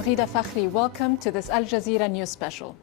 I'm Ghida Fakhry. Welcome to this Al Jazeera news special.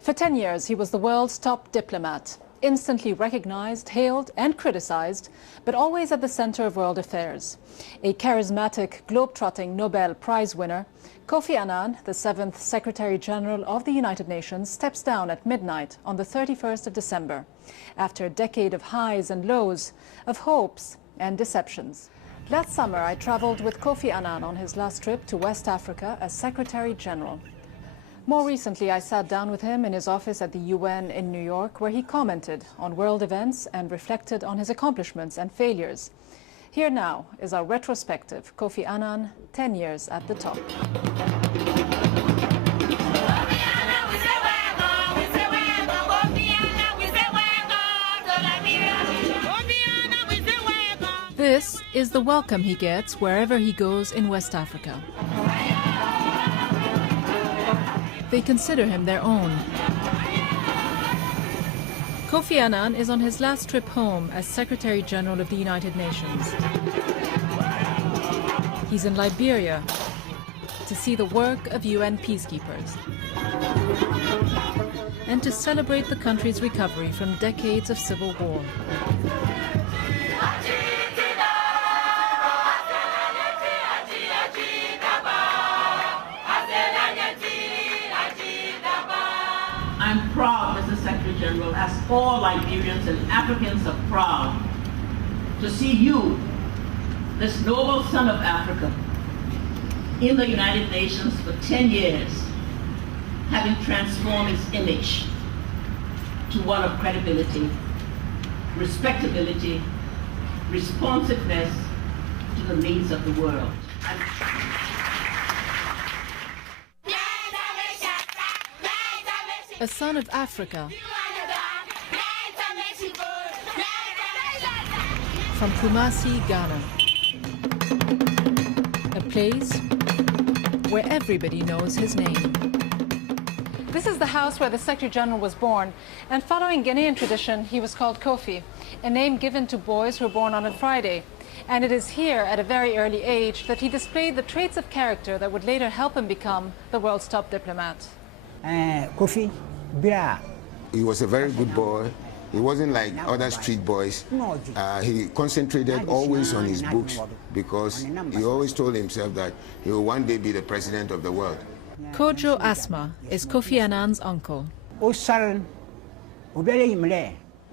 For 10 years, he was the world's top diplomat, instantly recognized, hailed and criticized, but always at the center of world affairs. A charismatic, globe-trotting Nobel Prize winner, Kofi Annan, the 7th Secretary General of the United Nations, steps down at midnight on the 31st of December, after a decade of highs and lows, of hopes and deceptions. Last summer, I traveled with Kofi Annan on his last trip to West Africa as Secretary General. More recently, I sat down with him in his office at the UN in New York, where he commented on world events and reflected on his accomplishments and failures. Here now is our retrospective, Kofi Annan, 10 years at the top. This is the welcome he gets wherever he goes in West Africa. They consider him their own. Kofi Annan is on his last trip home as Secretary General of the United Nations. He's in Liberia to see the work of UN peacekeepers and to celebrate the country's recovery from decades of civil war. I'm proud, Mr. Secretary General, as all Liberians and Africans are proud to see you, this noble son of Africa, in the United Nations for 10 years, having transformed its image to one of credibility, respectability, responsiveness to the needs of the world. A son of Africa, from Kumasi, Ghana, a place where everybody knows his name. This is the house where the Secretary General was born, and following Ghanaian tradition, he was called Kofi, a name given to boys who were born on a Friday. And it is here, at a very early age, that he displayed the traits of character that would later help him become the world's top diplomat. Kofi, he was a very good boy. He wasn't like other street boys. He concentrated always on his books because he always told himself that he will one day be the president of the world. KOJO Asma is Kofi Annan's uncle.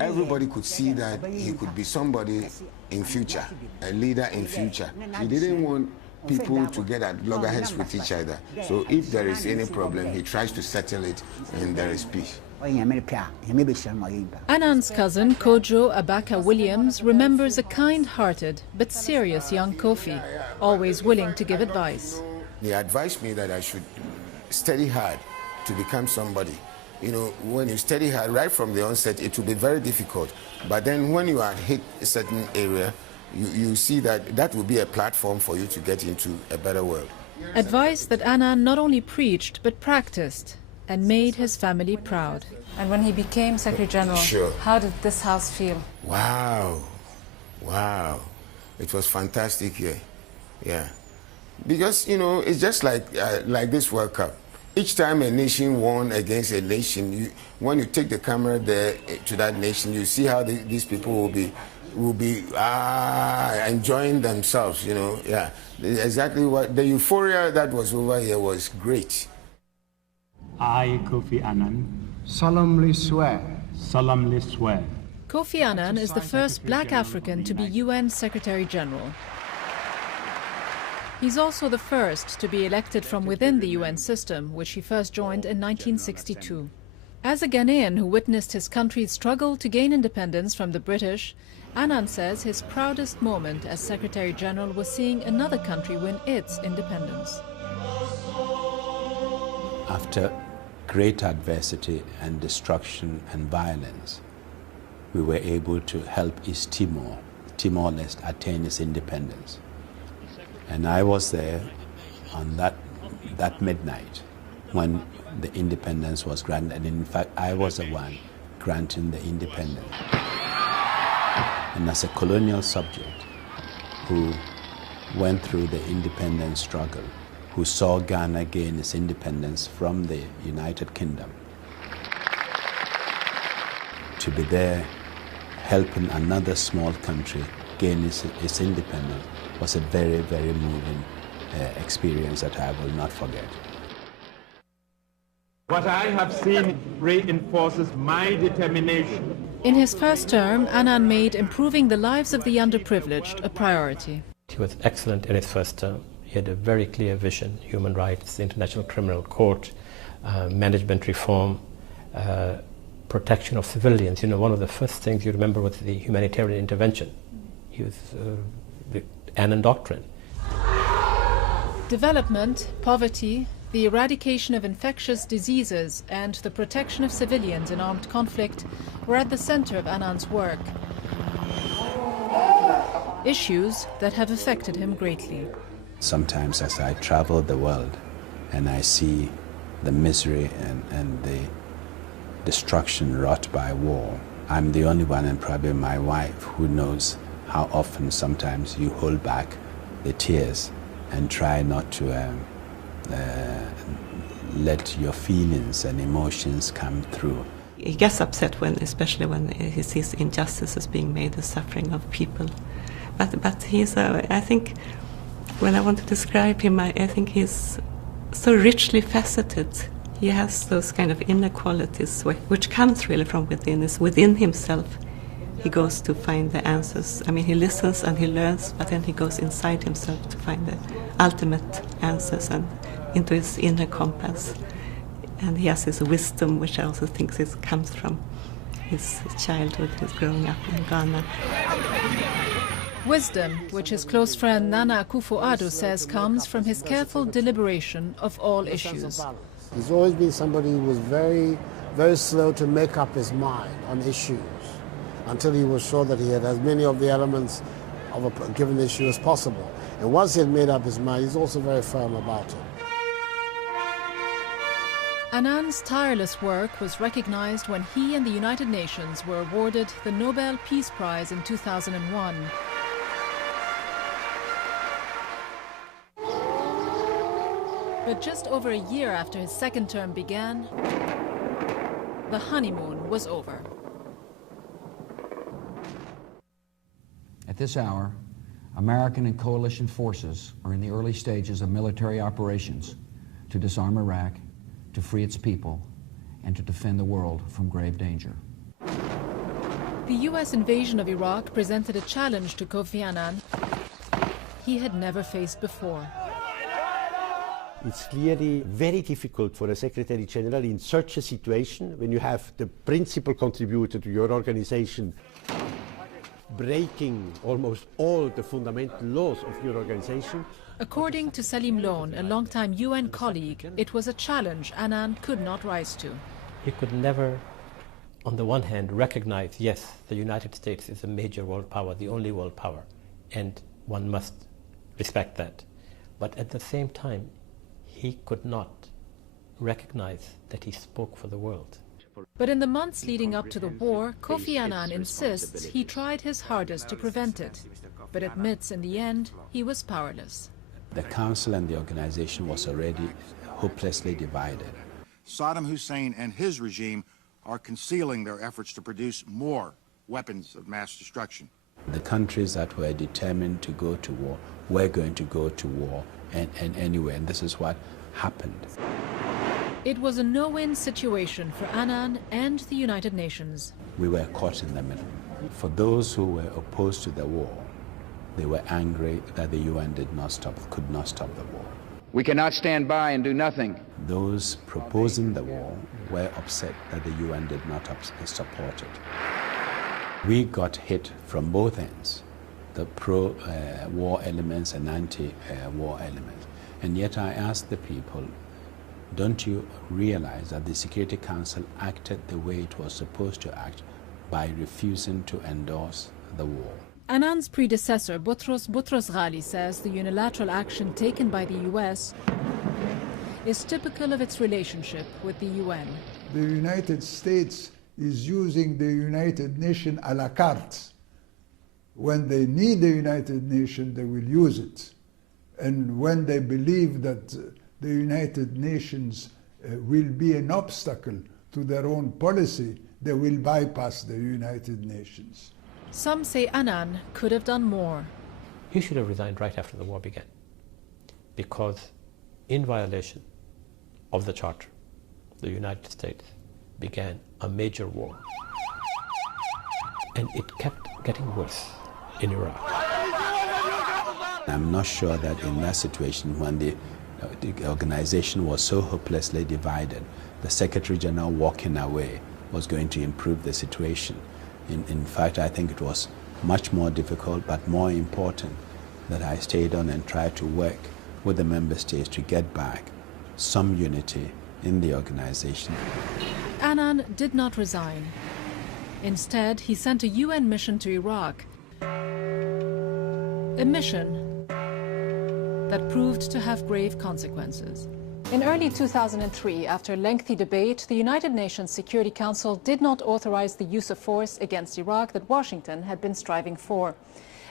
Everybody could see that he could be somebody in future, a leader in future. He didn't want people to get at loggerheads with each other. So if there is any problem, he tries to settle it and there is peace. Annan's cousin, KOJO ABAKA Williams, remembers a kind-hearted but serious young Kofi, always willing to give advice. He advised me that I should study hard to become somebody. You know, when you study hard right from the onset, it will be very difficult. But then when you are hit a certain area, you see that that will be a platform for you to get into a better world. Advice that Annan not only preached but practiced and made his family proud. And when he became Secretary General, sure. How did this house feel? Wow. Wow. It was fantastic here. Yeah. Because, you know, it's just like this World Cup. Each time a nation won against a nation, when you take the camera there to that nation, you see how these people will be enjoying themselves, you know. Yeah, exactly what the euphoria that was over here was great. I, Kofi Annan, solemnly swear. solemnly swear. Kofi Annan is the first black African to be UN Secretary General. He's also the first to be elected from within the UN system, which he first joined in 1962. As a Ghanaian who witnessed his country's struggle to gain independence from the British, Annan says his proudest moment as Secretary General was seeing another country win its independence. After great adversity and destruction and violence, we were able to help East Timor, Timor-Leste, attain its independence. And I was there on that midnight when the independence was granted. And in fact, I was the one granting the independence. And as a colonial subject who went through the independence struggle, who saw Ghana gain its independence from the United Kingdom. To be there helping another small country gain its independence was a very, very moving experience that I will not forget. What I have seen reinforces my determination. In his first term, Annan made improving the lives of the underprivileged a priority. He was excellent in his first term. He had a very clear vision: human rights, the International Criminal Court, management reform, protection of civilians. You know, one of the first things you remember was the humanitarian intervention. He was the Annan Doctrine. Development, poverty, the eradication of infectious diseases and the protection of civilians in armed conflict were at the center of Annan's work. Issues that have affected him greatly. Sometimes as I travel the world and I see the misery and the destruction wrought by war, I'm the only one, and probably my wife, who knows how often sometimes you hold back the tears and try not to let your feelings and emotions come through. He gets upset especially when he sees injustices being made, the suffering of people. But he's, I think, when I want to describe him, I think he's so richly faceted. He has those kind of inequalities which comes really from within. It's within himself. He goes to find the answers. I mean, he listens and he learns, but then he goes inside himself to find the ultimate answers and into his inner compass. And he has his wisdom, which I also think comes from his childhood, his growing up in Ghana. Wisdom, which his close friend Nana Akufo-Addo says comes from his careful deliberation of all issues. He's always been somebody who was very, very slow to make up his mind on issues until he was sure that he had as many of the elements of a given issue as possible. And once he had made up his mind, he's also very firm about it. Annan's tireless work was recognized when he and the United Nations were awarded the Nobel Peace Prize in 2001. But just over a year after his second term began, the honeymoon was over. At this hour, American and coalition forces are in the early stages of military operations to disarm Iraq, to free its people, and to defend the world from grave danger. The U.S. invasion of Iraq presented a challenge to Kofi Annan he had never faced before. It's clearly very difficult for a Secretary General in such a situation, when you have the principal contributor to your organization breaking almost all the fundamental laws of your organization. According to Salim Lone, a longtime UN colleague, it was a challenge Annan could not rise to. He could never, on the one hand, recognize, yes, the United States is a major world power, the only world power, and one must respect that. But at the same time, he could not recognize that he spoke for the world. But in the months leading up to the war, Kofi Annan insists he tried his hardest to prevent it, but admits in the end he was powerless. The council and the organization was already hopelessly divided. Saddam Hussein and his regime are concealing their efforts to produce more weapons of mass destruction. The countries that were determined to go to war were going to go to war and anyway, and this is what happened. It was a no-win situation for Annan and the United Nations. We were caught in the middle. For those who were opposed to the war, they were angry that the UN could not stop the war. We cannot stand by and do nothing. Those proposing the war were upset that the UN did not support it. We got hit from both ends, the pro-war elements and anti-war elements. And yet I asked the people, don't you realize that the Security Council acted the way it was supposed to act by refusing to endorse the war? Annan's predecessor, Boutros Ghali, says the unilateral action taken by the US is typical of its relationship with the UN. The United States is using the United Nations a la carte. When they need the United Nations, they will use it. And when they believe that the United Nations will be an obstacle to their own policy, they will bypass the United Nations. Some say Annan could have done more. He should have resigned right after the war began, because in violation of the Charter, the United States began a major war, and it kept getting worse in Iraq. I'm not sure that in that situation, when the organization was so hopelessly divided, the Secretary General walking away was going to improve the situation. In fact, I think it was much more difficult, but more important, that I stayed on and tried to work with the member states to get back some unity in the organization. Annan did not resign. Instead, he sent a UN mission to Iraq, a mission that proved to have grave consequences. In early 2003, after lengthy debate, the United Nations Security Council did not authorize the use of force against Iraq that Washington had been striving for.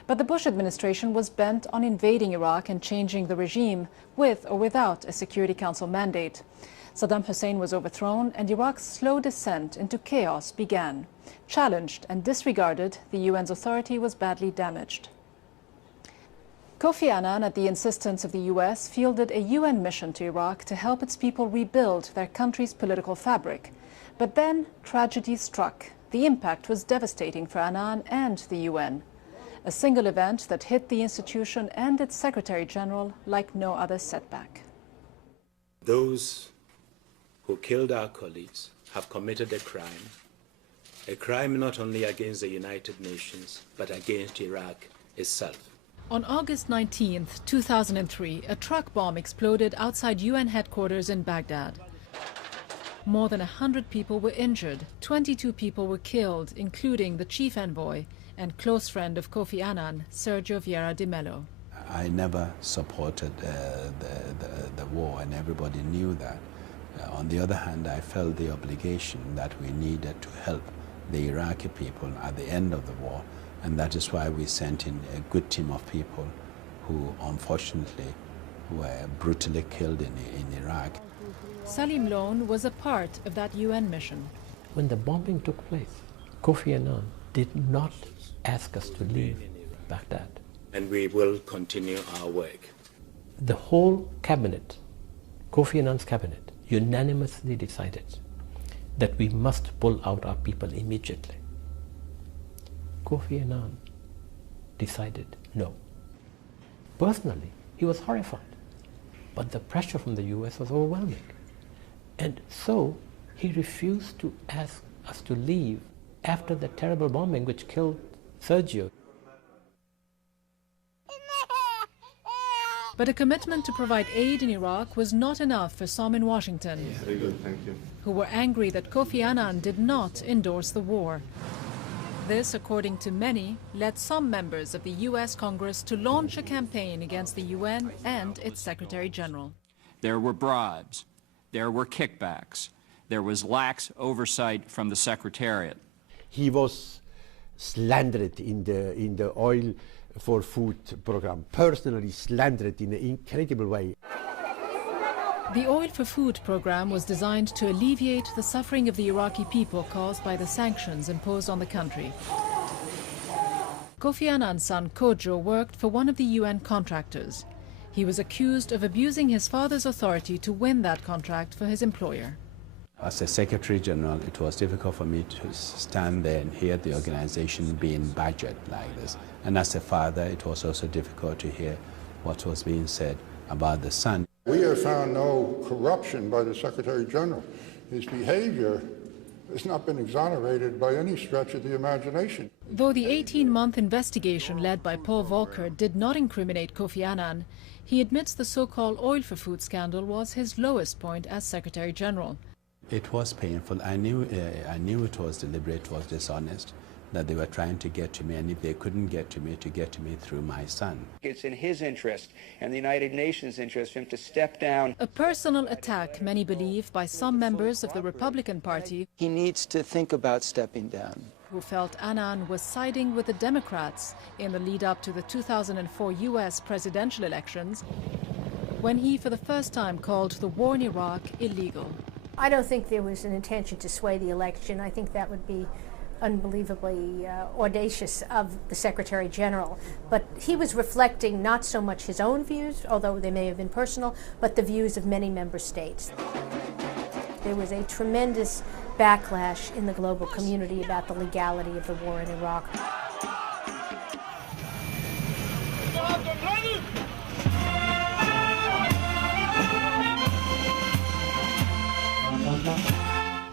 But the Bush administration was bent on invading Iraq and changing the regime, with or without a Security Council mandate. Saddam Hussein was overthrown, and Iraq's slow descent into chaos began. Challenged and disregarded, the UN's authority was badly damaged. Kofi Annan, at the insistence of the US, fielded a UN mission to Iraq to help its people rebuild their country's political fabric. But then tragedy struck. The impact was devastating for Annan and the UN. A single event that hit the institution and its Secretary General like no other setback. Those who killed our colleagues have committed a crime not only against the United Nations, but against Iraq itself. On August 19, 2003, a truck bomb exploded outside UN headquarters in Baghdad. More than 100 people were injured, 22 people were killed, including the chief envoy and close friend of Kofi Annan, Sergio Vieira de Mello. I never supported the war, and everybody knew that. On the other hand, I felt the obligation that we needed to help the Iraqi people at the end of the war, and that is why we sent in a good team of people who unfortunately were brutally killed in Iraq. Salim Lone was a part of that UN mission. When the bombing took place, Kofi Annan did not ask us to leave Baghdad. And we will continue our work. The whole cabinet, Kofi Annan's cabinet, unanimously decided that we must pull out our people immediately. Kofi Annan decided no. Personally, he was horrified, but the pressure from the US was overwhelming. And so he refused to ask us to leave after the terrible bombing which killed Sergio. But a commitment to provide aid in Iraq was not enough for some in Washington, Very good, thank you. who were angry that Kofi Annan did not endorse the war. This, according to many, led some members of the US Congress to launch a campaign against the UN and its Secretary General. There were bribes, there were kickbacks, there was lax oversight from the Secretariat. He was slandered in the oil for food program, personally slandered in an incredible way. The Oil for Food program was designed to alleviate the suffering of the Iraqi people caused by the sanctions imposed on the country. Kofi Annan's son KOJO worked for one of the UN contractors. He was accused of abusing his father's authority to win that contract for his employer. As a Secretary General, it was difficult for me to stand there and hear the organization being badgered like this. And as a father, it was also difficult to hear what was being said about the son. We have found no corruption by the Secretary General. His behavior has not been exonerated by any stretch of the imagination. Though the 18-month investigation led by Paul Volcker did not incriminate Kofi Annan, he admits the so-called Oil for Food scandal was his lowest point as Secretary General. It was painful. I knew it was deliberate, it was dishonest, that they were trying to get to me, and if they couldn't get to me through my son. It's in his interest and the United Nations' interest for him to step down. A personal attack, many believe, by some members of the Republican Party. He needs to think about stepping down. who felt Annan was siding with the Democrats in the lead-up to the 2004 US presidential elections, when he for the first time called the war in Iraq illegal. I don't think there was an intention to sway the election. I think that would be unbelievably audacious of the Secretary General. But he was reflecting not so much his own views, although they may have been personal, but the views of many member states. There was a tremendous backlash in the global community about the legality of the war in Iraq.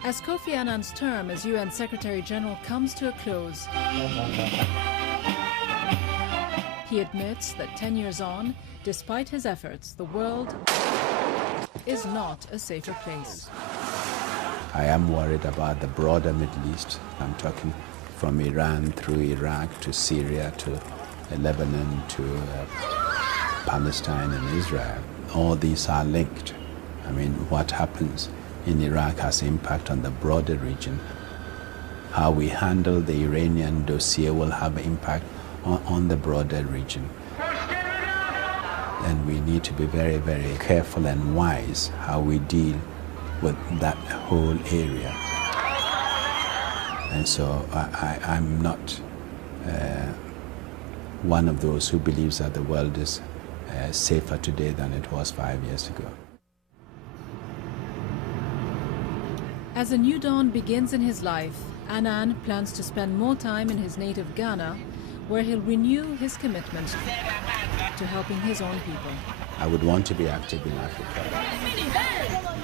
As Kofi Annan's term as UN Secretary General comes to a close, he admits that 10 years on, despite his efforts, the world is not a safer place. I am worried about the broader Middle East. I'm talking from Iran through Iraq to Syria to Lebanon to Palestine and Israel. All these are linked. I mean, what happens in Iraq has impact on the broader region. How we handle the Iranian dossier will have impact on the broader region. And we need to be very, very careful and wise how we deal with that whole area. And so I'm not one of those who believes that the world is safer today than it was 5 years ago. As a new dawn begins in his life, Annan plans to spend more time in his native Ghana, where he'll renew his commitment to helping his own people. I would want to be active in Africa.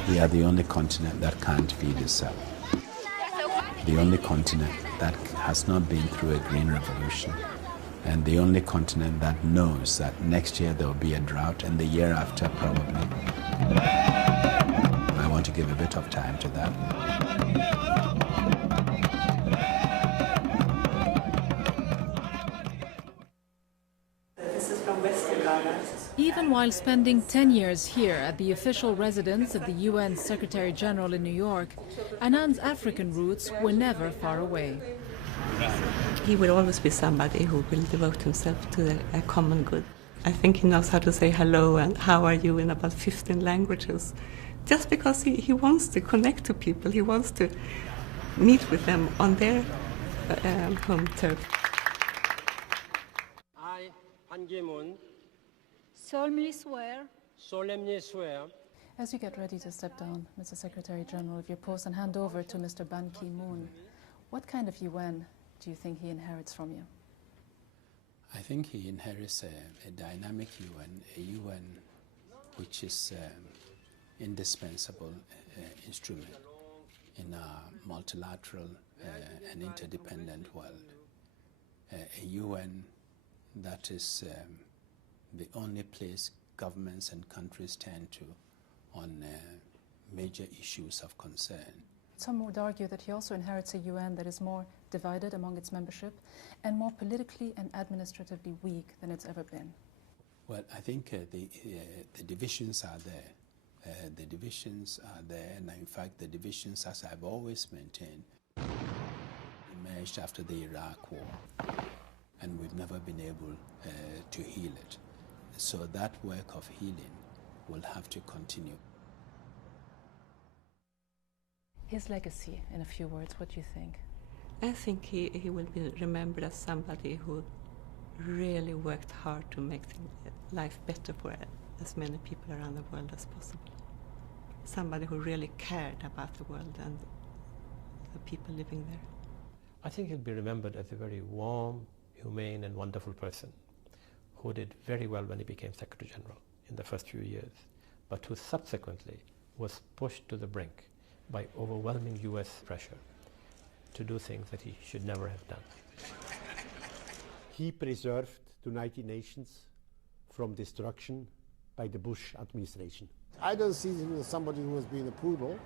We are the only continent that can't feed itself. The only continent that has not been through a green revolution. And the only continent that knows that next year there will be a drought and the year after probably. I want to give a bit of time to that. This is from Western Ghana. Even while spending 10 years here at the official residence of the UN Secretary General in New York, Annan's African roots were never far away. He will always be somebody who will devote himself to a common good. I think he knows how to say hello and how are you in about 15 languages. Just because he wants to connect to people, he wants to meet with them on their home turf. I, Han Ki-moon, solemnly swear. As you get ready to step down, Mr. Secretary General, of your post and hand over to Mr. Ban Ki-moon, what kind of UN do you think he inherits from you? I think he inherits a dynamic UN, a UN which is indispensable instrument in a multilateral and interdependent world. A UN that is the only place governments and countries turn to on major issues of concern. Some would argue that he also inherits a UN that is more divided among its membership and more politically and administratively weak than it's ever been. Well, I think the divisions are there. The divisions are there, and in fact the divisions, as I've always maintained, emerged after the Iraq War, and we've never been able to heal it. So that work of healing will have to continue. His legacy, in a few words, what do you think? I think he will be remembered as somebody who really worked hard to make life better for as many people around the world as possible. Somebody who really cared about the world and the people living there. I think he'll be remembered as a very warm, humane and wonderful person who did very well when he became Secretary General in the first few years, but who subsequently was pushed to the brink by overwhelming US pressure to do things that he should never have done. He preserved the United Nations from destruction by the Bush administration. I don't see him as somebody who has been a poodle,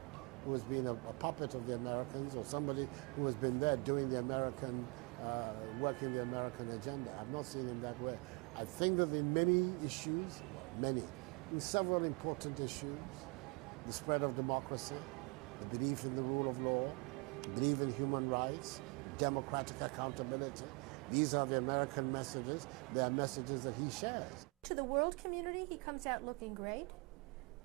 who has been a puppet of the Americans, or somebody who has been there doing the American, working the American agenda. I've not seen him that way. I think that in many issues, in several important issues, the spread of democracy, the belief in the rule of law, belief in human rights, democratic accountability. These are the American messages. They are messages that he shares. To the world community, he comes out looking great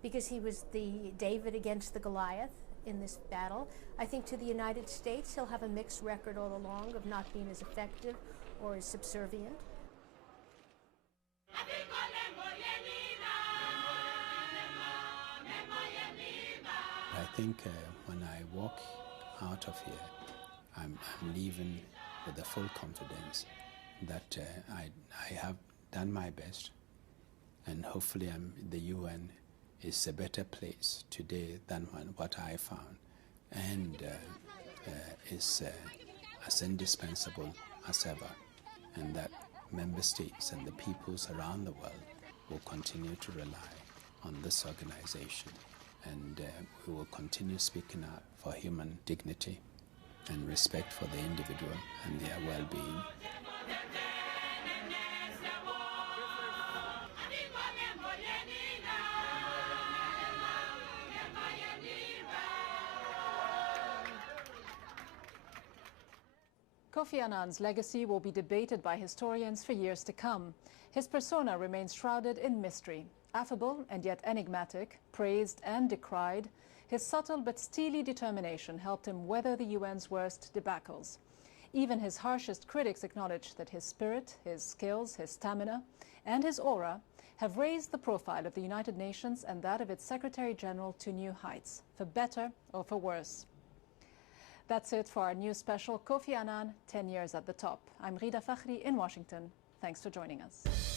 because he was the David against the Goliath in this battle. I think to the United States, he'll have a mixed record all along of not being as effective or as subservient. I think when I walk out of here, I'm leaving with the full confidence that I have done my best, and hopefully the UN is a better place today than what I found, and is as indispensable as ever, and that member states and the peoples around the world will continue to rely on this organization, and we will continue speaking out for human dignity and respect for the individual and their well-being. Kofi Annan's legacy will be debated by historians for years to come. His persona remains shrouded in mystery. Affable and yet enigmatic, praised and decried, his subtle but steely determination helped him weather the UN's worst debacles. Even his harshest critics acknowledge that his spirit, his skills, his stamina, and his aura have raised the profile of the United Nations and that of its Secretary General to new heights, for better or for worse. That's it for our new special, Kofi Annan, 10 Years at the Top. I'm Ghida Fakhry in Washington. Thanks for joining us.